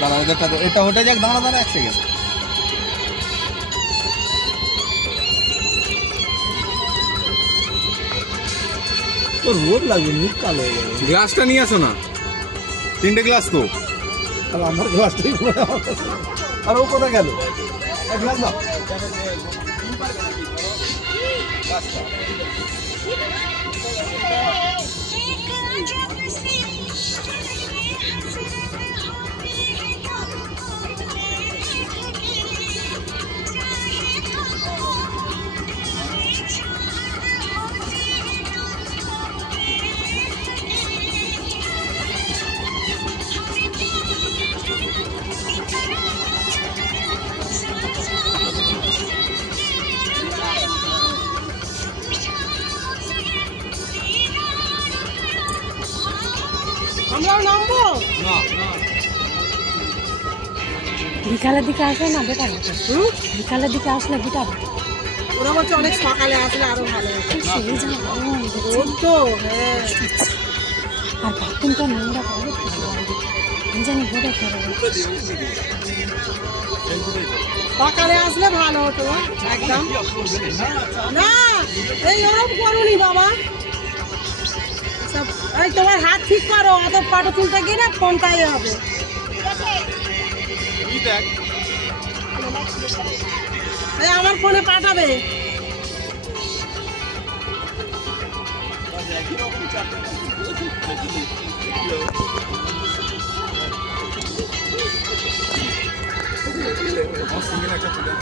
দাঁড়া ওদেরটা এটা ওটা যাক, দাঁড়া দাঁড়া 1 সেকেন্ড। রোদ লাগবে, মুখ কালো হয়ে যাবে। গ্লাসটা নিয়ে আসো না, 3টে গ্লাস তো। আর আমার গ্লাসটাই পড়ে আছে। আর ও কোথায় গেল? এক গ্লাস দাও। আমরাও নামবো না বিকালের দিকে আসলে না বেটার হতো। বিকালের দিকে আসলে বেটার হতো। ওরা বলছে অনেক সকালে আসলে আরো ভালো হতো। সেই যা গরম দেখছি। রোদ তো, হ্যাঁ। আর বাথরুমটা নোংরা করে আমি জানি বোধ করে সকালে আসলে ভালো হতো একদম। না এই ওরকম করুনি বাবা। সব- এই তোমার হাত ঠিক করো, অত ফটো তুলতে গিয়ে না ফোনটাই হবে। এই আমার ফোনে পাঠাবে। সিঙ্গেল একটা তুলে